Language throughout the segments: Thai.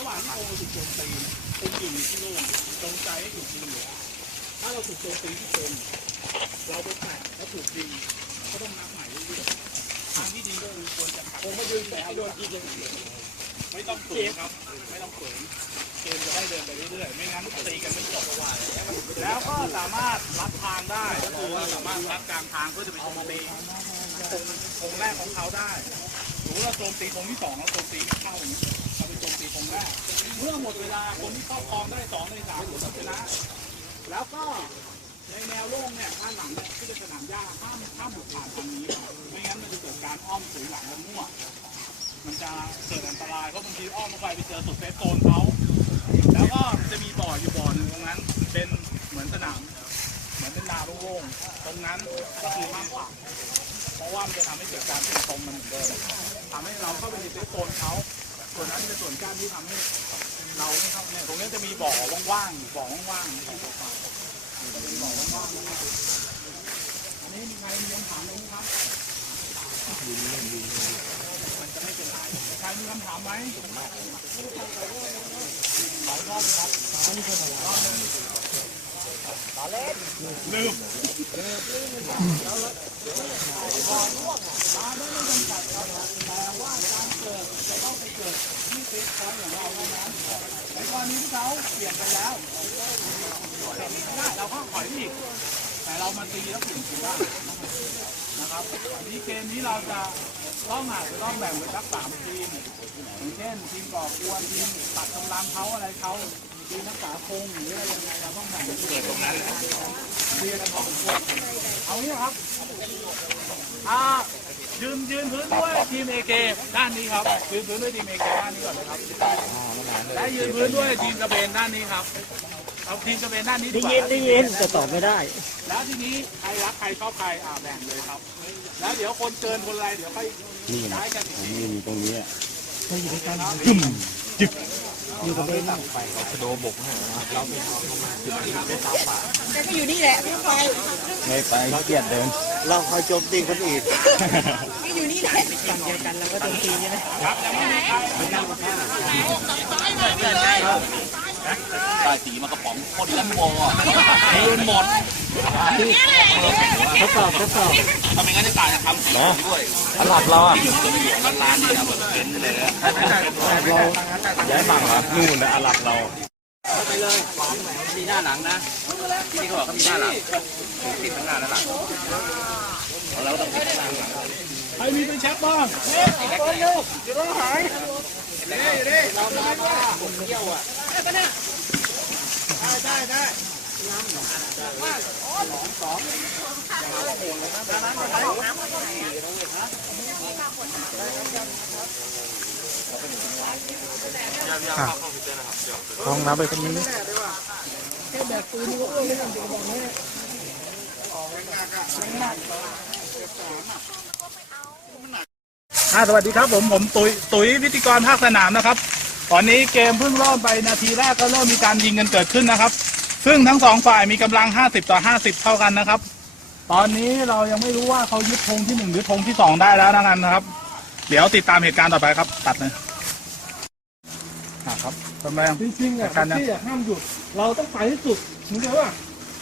ระหว่างที่โอถูกโจมตีองอยู่ที่โน่นจงใจให้ถูกยิงเหนือถ้าเราถูกโจมตีที่โคนเราไปแตะแล้วถูกยิงก็ต้องนับใหม่เรื่อยๆทางที่ดีก็ควรจะขัดผมมายืนแต่โดนยิงไม่ต้องฝืนครับ ไม่ต้องฝืนเกมจะได้เดินไปเรื่อยๆ ไม่งั้นตีกันไม่จบแล้วก็สามารถรับทางได้ก็คือสามารถรับกลางทางเพื่อจะไปโจมตีธงธงแรกของเขาได้หรือว่าเราโจมตีธงที่สองเราโจมตีเข้าอย่างนี้ เมื่อหมดเวลาคนที่ครอบครองได้สองในสามถือว่าชนะ แล้วก็ในแนวโล่งเนี่ยด้านหลังเนี่ยที่เป็นสนามหญ้าห้ามห้ามบุกผ่านทางนี้ ไม่งั้นมันจะเกิดการอ้อมสูงหลังและมั่ว มันจะเกิดอันตรายเพราะบางทีอ้อมเข้าไปไปเจอสุดเซฟโซนเขาแล้วก็จะมีบ่ออยู่บ่อหนึ่งตรงนั้น เป็นเหมือนสนาม เหมือนเป็นนาโล่งตรงนั้นก็คือห้ามผ่านเพราะว่ามันจะทำให้เกิดการเป็นตรงมันเหมือนเดิมทำให้เราเข้าไปในเซฟโซนเขา ส่วนนั้นเป็นส่วนก้านที่ทำให้เราไม่เข้าเนี่ยตรงนี้จะมีบ่อว่างๆบ่อว่างๆในบ่อว่างๆจะเป็นบ่อว่างๆนะครับอันนี้มีใครมีคำถามไหมครับมันจะไม่เป็นไรใครมีคำถามไหมหลายรอบเลยครับขอบหนึ่งลืมในกรณีที่เขาเปลี่ยนไปแล้วได้เราก็ถอยอีกแต่เรามาตีแล้วเปลี่ยนทีได้นะครับ นนี้เกมนี้เราจะต้องอาจจะต้องแบ่งเป็นสักสามทีมอย่างเช่นทีมก่อกวนทีมตัดกำลังเขาอะไรเขา มนักษาคงหรืออะไรยังไงเราต้องแบ่งเป็นเกิดตรงนั้นเรียนกันพอสมควรเอางี้ครับอ่ายืนยืนพื้นด้วยทีมเอเกด้านนี้ครับยืนพื้นด้วยทีมเอเกด้านนี้ก่อนเลยครับและยืนพื้นด้วยทีมกระเบนด้านนี้ครับเอาทีมกระเบนด้านนี้ได้กว่ายินได้ยินแต่ตอบไม่ได้ แล้วทีนี้ใครรักใครชอบใครอ่าแบ่งเลยครับ แล้วเดี๋ยวคนเกินคนอะไรเดี๋ยวค่อยย้ายกันอีกทีนี่ตรงนี้อะ อยู่กับเบนแต่ก็อยู่นี่แหละไม่ไปไม่ไปเกลียดเดิน เราคอยโจมตีคนอื่นก็อยู่นี่แหละฝั่งเดียวกันเราก็โจมตีใช่ไหมครับยังไม่มีใคร ได้สีมากระป๋องคนละวอเดินหมดทดสอบทดสอบทำไมงั้นจะตายจะทำสีด้วยอันหลักเราอะร้านร้านนี่นะแบบเป็นเลยนะเราย้ายฝั่งเหรอนู่นนะอันหลักเราไปเลยมีหน้าหลังนะที่นี่เขาบอกเขามีหน้าหลังติดทั้งหน้าและหลังเราต้องติดทั้งหน้าหลังใครมีไปเช็คบ้างเฮ้ยคนเร็วเดี๋ยวเราหายเด้เด้เราได้ว่าเที่ยวอะ ได้ได้ได้ห้องน้ำไปตรงนี้อ่าสวัสดีครับผมผมตุยตุยพิธีกรภาคสนามนะครับ ตอนนี้เกมเพิ่งเริ่มไปนาทีแรกก็เริ่มมีการยิงกันเกิดขึ้นนะครับ ซึ่งทั้งสองฝ่ายมีกำลัง 50 ต่อ 50 เท่ากันนะครับ ตอนนี้เรายังไม่รู้ว่าเขายึดธงที่หนึ่งหรือธงที่สองได้แล้วนะครับ เดี๋ยวติดตามเหตุการณ์ต่อไปครับ ตัดเลยอ่าครับกำลังจริงๆอะการนะที่อะห้ามหยุด เราต้องไปให้สุดมึงเข้าใจป่ะ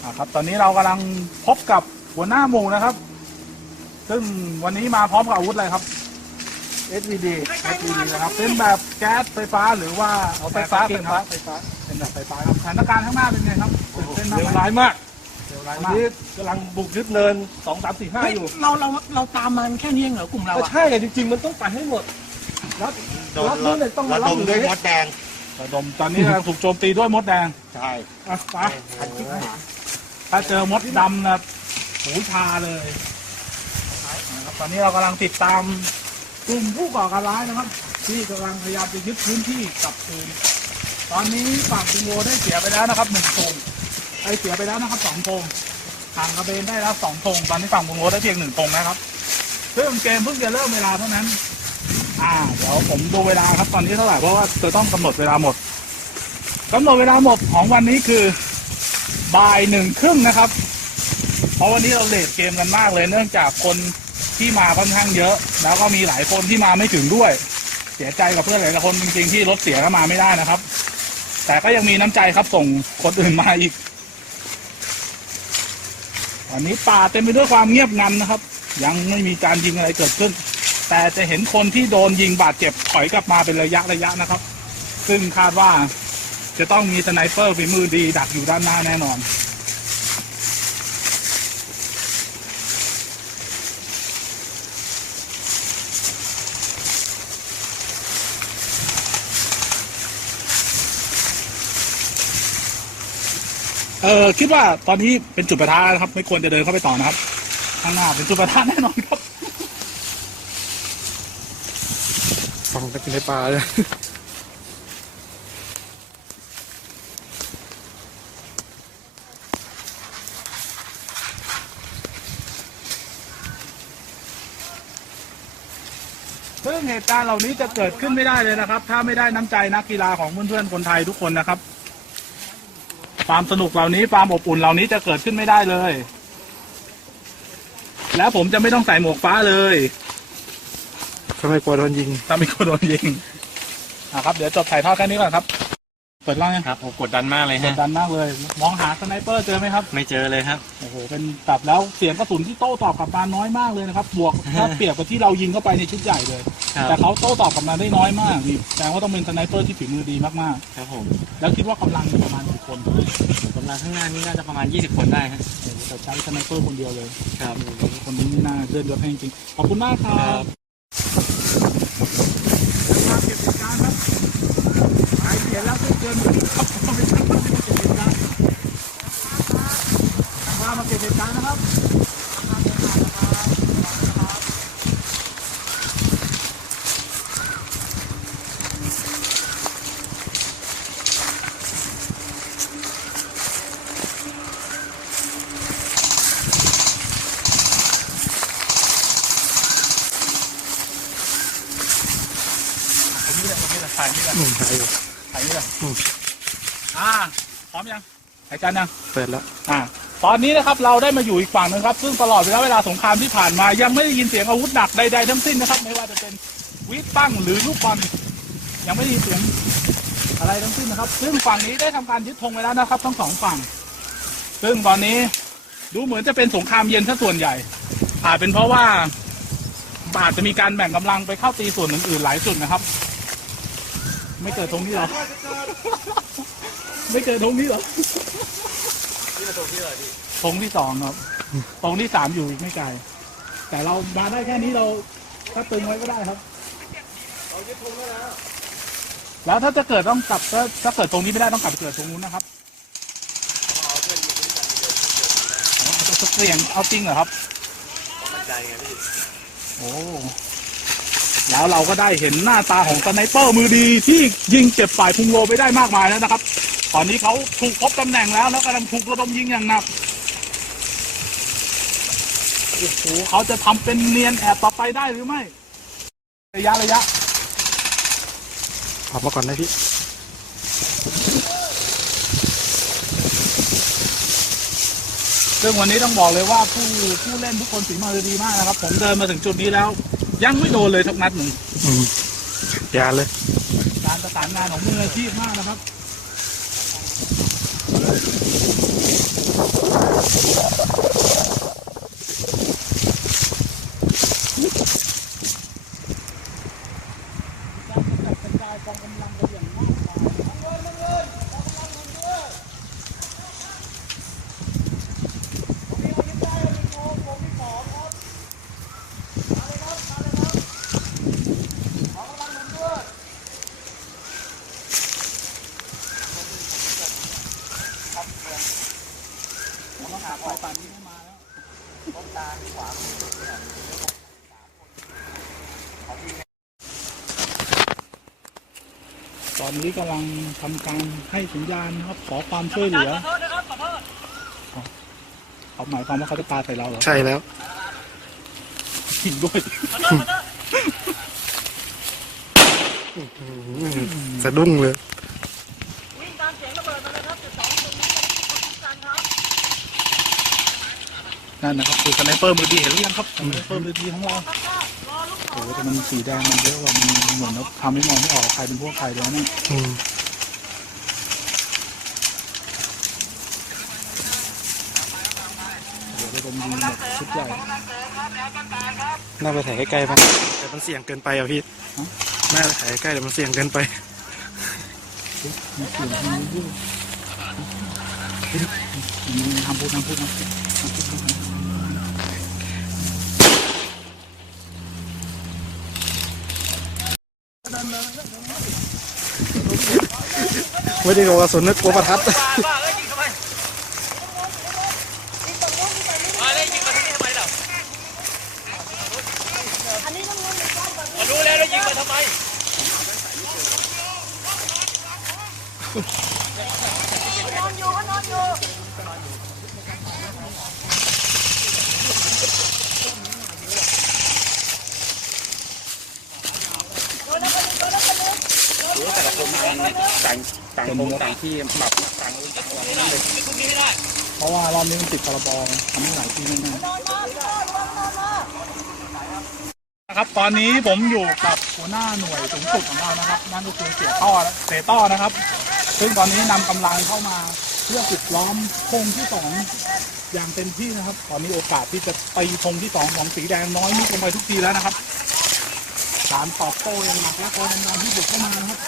อ่าครับ ตอนนี้เรากำลังพบกับหัวหน้าหมู่นะครับ ซึ่งวันนี้มาพร้อมกับอาวุธอะไรครับ SVD SVD นะครับ เป็นแบบแก๊สไฟฟ้าหรือว่าเอาไฟฟ้าเป็นครับไฟฟ้า เป็นแบบไฟฟ้าครับสถานการณ์ข้างหน้าเป็นไงครับตื่นเต้นมากเร็วไหมร้ายมากเร็วร้ายวันมากนี้กำลังบุกยึดเนินสองสามสี่ห้าเฮ้ยอยู่เราเราเราตามมันแค่นี้เองเหรอกลุ่มเราก็อะใช่ไงจริง ๆ มันต้องไปให้หมดรับรับนู้นเนี่ยต้องมารับอยู่เลยระดมตอนนี้กำลังถูกโจมตีด้วยมดแดงใช่อะไปถ้าเจอมดดำนะหูชาเลยนะครับตอนนี้เรากำลังติดตาม กลุ่มผู้ก่อการร้ายนะครับ ที่กำลังพยายามจะยึดพื้นที่กลับคืนตอนนี้ฝั่งคุโมได้เสียไปแล้วนะครับหนึ่งธงไอเสียไปแล้วนะครับสองธงทางกระเบนได้แล้วสองธงตอนนี้ฝั่งคุโมได้เพียงหนึ่งธงนะครับซึ่งเกมเพิ่งจะเริ่มเวลาเท่านั้น อ่าเดี๋ยวผมดูเวลาครับตอนนี้เท่าไหร่เพราะว่าจะต้องกำหนดเวลาหมดกำหนดเวลาหมดของวันนี้คือบ่ายหนึ่งครึ่งนะครับ เพราะวันนี้เราเลทเกมกันมากเลยเนื่องจากคน ที่มาค่อนข้างเยอะ แล้วก็มีหลายคนที่มาไม่ถึงด้วย เสียใจกับเพื่อนหลายคนจริงๆที่รถเสียก็มาไม่ได้นะครับ แต่ก็ยังมีน้ำใจครับส่งคนอื่นมาอีกวันนี้ป่าเต็มไปด้วยความเงียบงันนะครับ ยังไม่มีการยิงอะไรเกิดขึ้น แต่จะเห็นคนที่โดนยิงบาดเจ็บถอยกลับมาเป็นระยะระยะนะครับ ซึ่งคาดว่าจะต้องมีสไนเปอร์ฝีมือดีดักอยู่ด้านหน้าแน่นอน ออคิดว่าตอนนี้เป็นจุดประทะแล้วนะครับ ไม่ควรจะเดินเข้าไปต่อนะครับ ข้างหน้าเป็นจุดประทะแน่นอนครับฟังกันในป่าเลยซึ่งเหตุการณ์เหล่านี้จะเกิดขึ้นไม่ได้เลยนะครับ ถ้าไม่ได้น้ำใจนักกีฬาของเพื่อนๆคนไทยทุกคนนะครับ ความสนุกเหล่านี้ความอบอุ่นเหล่านี้จะเกิดขึ้นไม่ได้เลย และผมจะไม่ต้องใส่หมวกฟ้าเลยทำไมกลัวโดนยิงถ้ามีคนโดนยิงนะครับ เดี๋ยวจบถ่ายทอดแค่นี้ก่อนครับ เปิดล่างยังครับโอ้กดดันมากเลยกฮะดดันมากเลย มองหาสไนเปอร์เจอไหมครับ ไม่เจอเลยครับ โอ้โห เป็นแบบแล้วเสียงกระสุนที่โต้ตอบกลับมาน้อยมากเลยนะครับ บวกถ้าเปรียบกับที่เรายิงเข้าไปในชุดใหญ่เลยครับ แต่เขาโต้ตอบกลับมาได้น้อยมากนี่แสดงว่าต้องเป็นสไนเปอร์ที่ฝีมือดีมากครับผมๆ แล้วคิดว่ากำลังมีประมาณกี่คนกำลังข้างหน้านี่น่าจะประมาณ 20 คนได้ฮะโอ้โหแต่ใช้สไนเปอร์คนเดียวเลย ครับ คนนี้นี่น่าเลื่อนยศให้จริงๆขอบคุณมากครับภาพเก็บเหตุการณ์ครับใครเสียแล้วก็เกินครับต้องเป็นช่างภาพที่มาเก็บเหตุการณ์ช่างภาพมาเก็บเหตุการณ์นะครับ ผม นี่แหละผมนี่แหละถ่ายนี่แหละอืมใช่อยู่ถ่ายนี่แหละอืมอ่าพร้อมยังหายกันยังเปิดแล้วอ่าตอนนี้นะครับเราได้มาอยู่อีกฝั่งหนึงครับ ซึ่งตลอดระยะเวลาสงครามที่ผ่านมา ยังไม่ได้ยินเสียงอาวุธหนักใดๆทั้งสิ้นนะครับ ไม่ว่าจะเป็นวิทปั้งหรือลูกบอลยังไม่ได้ยินเสียงอะไรทั้งสิ้นนะครับ ซึ่งฝั่งนี้ได้ทำการยึดธงไปแล้วนะครับ ทั้งสองฝั่ง ซึ่งตอนนี้ดูเหมือนจะเป็นสงครามเย็นซะส่วนใหญ่อาจเป็นเพราะว่าอาจจะมีการแบ่งกำลังไปเข้าตีส่วนอื่นๆหลายจุดนะครับ ไม่เกิดตรงนี้หรอ ไม่เกิดตรงนี้หรอธงที่สองครับธงที่สามอยู่อีกไม่ไกล แต่เรามาได้แค่นี้เราถ้าตึงไว้ก็ได้ครับแล้วถ้าจะเกิดต้องกลับถ้าถ้าเกิดตรงนี้ไม่ได้ต้องกลับไปเกิดตรงนู้นนะครับอ๋อจะเสี่ยงเอาจริงเหรอครับโอ้ แล้วเราก็ได้เห็นหน้าตาของสไนเปอร์มือดีที่ยิงเจ็บฝ่ายพุงโลไปได้มากมายแล้วนะครับ ตอนนี้เขาถูกพบตำแหน่งแล้วแล้วกำลังถูกระดมยิงอย่างหนักโอ้โหเขาจะทำเป็นเนียนแอบต่อไปได้หรือไม่ ระยะระยะออกมาก่อนนะพี่ซึ่งวันนี้ต้องบอกเลยว่าผู้ผู้เล่นทุกคนฝีมือดีมากนะครับ ผมเดินมาถึงจุดนี้แล้ว ยังไม่โดนเลยทักนัดหนึ่งอืมยานเลย การประสานงานของมืออาชีพมากนะครับ ตอนนี้กำลังทำการให้สัญญาณนะครับ ขอความช่วยเหลือเขาหมายความว่าเขาจะปาใส่เราเหรอใช่แล้วจริงด้วยอืมสะดุ้งเลยวิ่งตามเสียงระเบิดมาเลยครับจุดสองตรงนี้เป็นที่คนกันครับนั่นนะครับคือสไนเปอร์มือดีเห็นหรือยังครับสไนเปอร์มือดีของเราร อลูกศอ้โหแต่มันสีแดงมันเยอะกว่ามันเหมือนทำให้มองไม่ออกใครเป็นพวกใครเลยนะเนี่ยอืมเดี๋ยวจะเป็นยิงแบบชุดใหญ่น่าไปถ่ายใกล้ๆมั้งแต่มันเสี่ยงเกินไปอะพี่น่าไปถ่ายใกล้ๆแต่มันเสี่ยงเกินไปมีเสียงมีพูดมีทำพูดทำพูดนะทำพูดทำพูด ไม่ได้กลัวกระสุนนะกลัวประทัด บ้าบ้าเอ้ยยิงทำไมมาเลยยิงมาที่นี่ทำไมล่ะ อันนี้ต้องรู้ในบ้านแบบนี้ มารู้แล้วแล้วยิงมาทำไม นอนอยู่เขานอนอยู่โดนแล้วก็โดนแล้วก็ลุก รู้แต่ละคนต่างต่างต่างคงต่าง ที่ปรับต่างต่างไม่ได้คุณมีไม่ได้เพราะว่ารอบนี้มันติดพรบทำให้หลายที่นี่นอนนะครับตอนนี้ผมอยู่กับหัวหน้าหน่วยสูงสุดของเรานะครับนั่นก็คือเสียต้อเสต้อนะครับ ซึ่งตอนนี้นำกำลังเข้ามาเพื่อปิดล้อมธงที่สองอย่างเต็มที่นะครับ ตอนนี้โอกาสที่จะตีธงที่สองของสีแดงน้อยนิดลงไปทุกทีแล้วนะครับการตอบโต้ยังหนักและกองกำลังที่บุกเข้ามานะครับ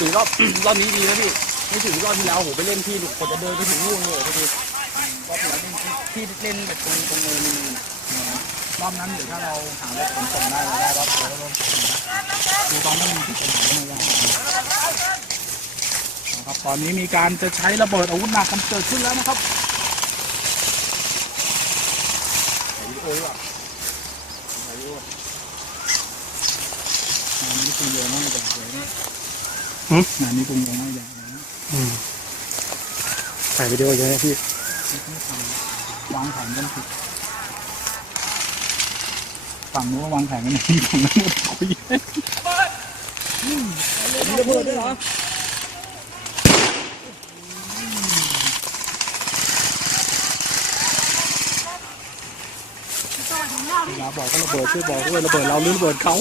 ถือรอบรอบนี้ดีนะพี่ ไม่ถึงรอบที่แล้วโหไปเล่นที่ลูกคนจะเดินไปถึงนู่นเลยพอดีรอบที่แล้วเล่นที่ที่เล่นแบบตรงตรงเนินนี่รอบนั้นเดี๋ยวถ้าเราหารถขนส่งได้เราได้รอบเดียวแล้วดูตอนนั้นมีที่ปัญหาอะไรบ้างนะครับตอนนี้มีการจะใช้ระเบิดอาวุธหนักกันเกิดขึ้นแล้วนะครับโอ้ยว่ะไหนดูงานนี้คุณโยงน่าจะเลยนะหึงานนี้คุณโยงน่าจะเลย ถ่ายวิดีโอเยอะนะพี่วางแผนกันผิดฝั่งนู้นวางแผนกันดีฝั่งนั้นก็คุยระเบิดด้วยเหรอเวลาบอกก็ระเบิดช่วยบอกด้วยระเบิดเราหรือระเบิดเขา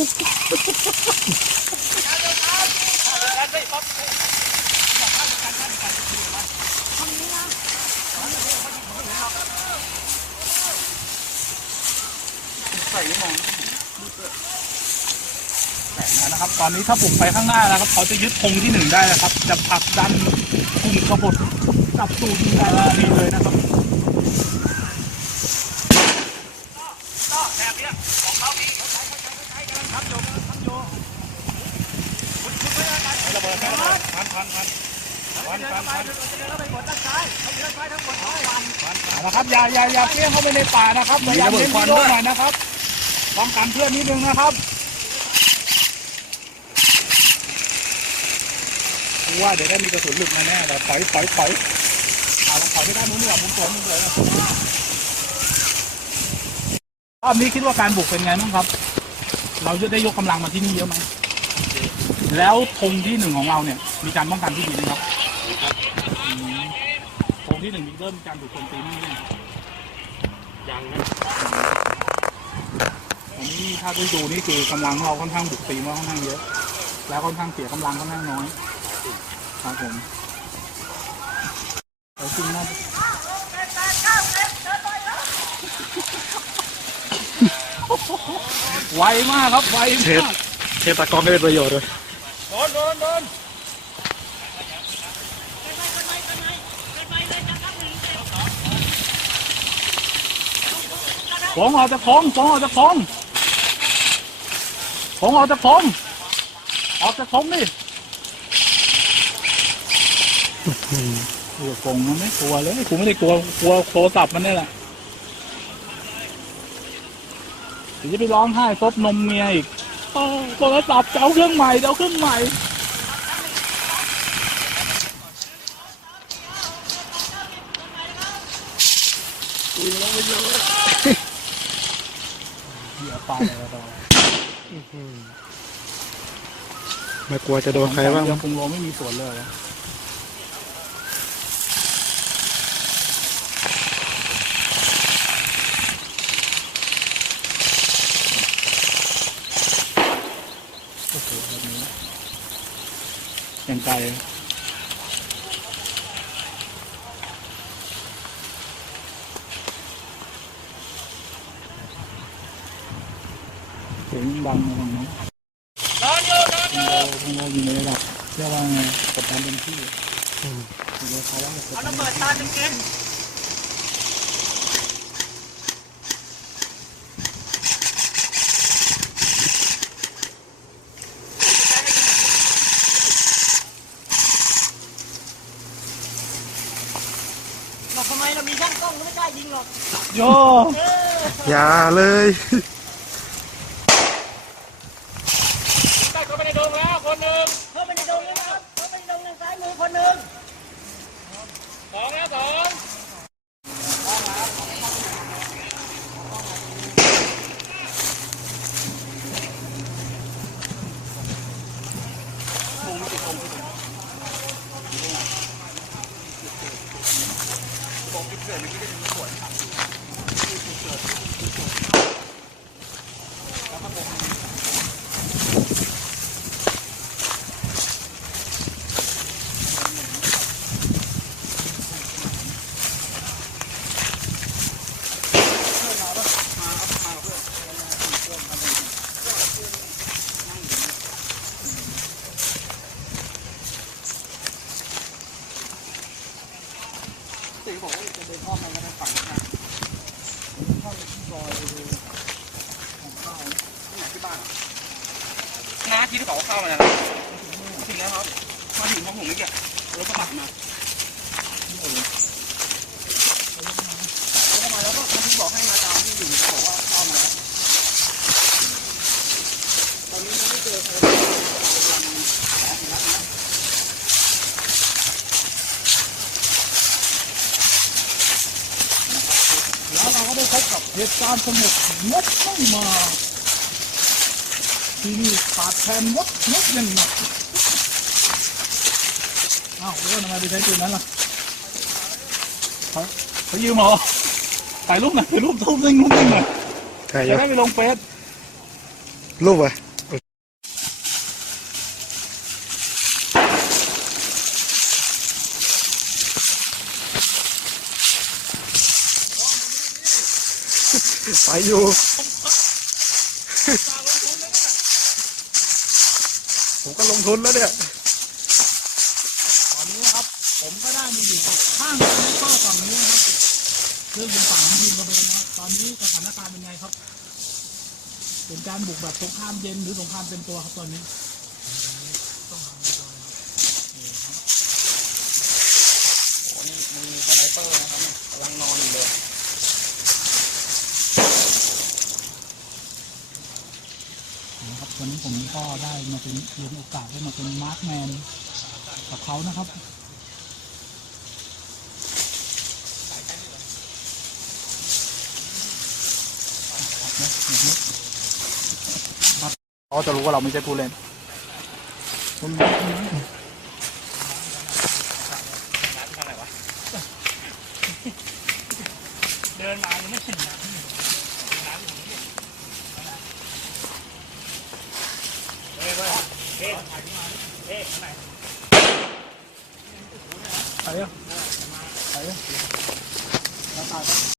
นะครับ ตอนนี้ถ้าบุกไปข้างหน้านะครับ เขาจะยึดธงที่หนึ่งได้นะครับ จะผลักดันกลุ่มกบฏกลับสู่ดินแดนดีเลยนะครับแบบเนี้ยของเขามีเขาใช้เขาใช้เขาใช้กำลังทำอยู่กำลังทำอยู่คุณคุณไม่ได้การระเบิดกันพันพันพันพันพันพันจะเดินเข้าไปกดด้านซ้ายเขามีด้านซ้ายทั้งหมดทั้งวันเอาละครับอย่าอย่าอย่าเปี้ยงเข้าไปในป่านะครับพยายามเล่นที่โล่หน่อยนะครับป้องกันเพื่อนนิดนึงนะครับ ว่าเดี๋ยวได้มีกระสุนหลุดมาแน่แต่ถอยถอยถอยเอาลองถอยได้านนู้นดีกว่ามุมสวนมุมสวยนะรอบนี้คิดว่าการบุกเป็นไงบ้างครับ เราจะได้ยกกำลังมาที่นี่เยอะไหมแล้วธงที่หนึ่งของเราเนี่ย มีการป้องกันที่ดีไหมครับธงที่หนึ่งมีเริ่มมีการถูกโจมตีนี่ไหมยังนะอันนี้ถ้าได้ดูนี่คือกำลังเราค่อนข้างบุกตีมาค่อนข้างเยอะ แล้วค่อนข้างเสียกำลังค่อนข้างน้อย ครับผมแต่จริงนะไวมากครับไวเทปมากเทปตากล้องก็เป็นประโยชน์เลยโดนโดนโดนฟองออกจากฟองฟองออกจากฟองฟองออกจากฟองออกจากฟองดิ กลัวฟงมันไม่กลัวเลยกูไม่ได้กลัวกลัวโทรศัพท์มันนี่แหละเดี๋ยวจะไปร้องไห้ซบนมเมียอีกอ้าวโทรศัพท์จะเอาเครื่องใหม่จะเอาเครื่องใหม่เดี๋ยวไปแล้วต่อไม่กลัวจะโดนใครบ้างเรือพุงโลไม่มีส่วนเลยเหรออย่างไกลเสียงดังอะไรนะ นอนอยู่นอนอยู่เราพวกเราอยู่ในระดับเรียกว่าไงกดดันเต็มที่อยู่ในภาวะกด เอา ดัน ระเบิดตาเต็ม บอกทำไมเรามีช่างกล้องก็ไม่กล้ายิงหรอก โย อย่าเลย ๆใกล้เข้าไปในดงแล้วคนหนึ่ง เข้าไปในดงเลยนะครับเข้าไปในดงทางซ้ายมือคนหนึ่ง สองแล้วสอง ที่บอกว่าจะเดินอ้อมันก็ได้ฝั่งนะำที่ซอยของข้าวที่ไหนที่บ้านน้าที่ที่บอกว่าข้าวมันอะไรถึงแล้วครับมาถึงพองผมเมื่อกี้รถกระบะมาเข้ามาแล้วก็มาถึงบอกให้มาตามที่อยู่เขาบอกว่าเข้ามาแล้วตอนนี้ยังไม่เจอใครกำลังหาอยู่นะ แล้วเราก็ได้พบกับเหตุการณ์สงบงดไม่มา ที่นี่ขาดแคลนงดงดยังหนักอ้าวแล้วทำไมไปใช้ปืนนั้นล่ะเขาเขายืมเหรอถ่ายรูปหน่อยถ่ายรูปทุ่มนิ่งทุ่มนิ่งหน่อยใช่จะยะได้ไปลงเฟซรูปอะ ไปอยู่ ผมก็ลงทุนแล้วเนี่ย ตอนนี้นะครับ ผมก็ได้มาอยู่ข้างคอมเมนเตอร์ฝั่งนี้นะครับซึ่งเป็นฝั่งของทีมกระเบนนะครับ ตอนนี้สถานการณ์เป็นไงครับ เป็นการบุกแบบสงครามเย็นหรือสงครามเต็มตัวครับตอนนี้ โอ้นี่มีสไนเปอร์นะครับเนี่ยกำลังนอนอยู่เลย นะครับวันนี้ผมก็ ได้มาเป็นเรียนโอกาสได้มาเป็นมาร์คแมนกับเขานะครับเขาจะรู้ว่าเราไม่ใช่ผู้เล่น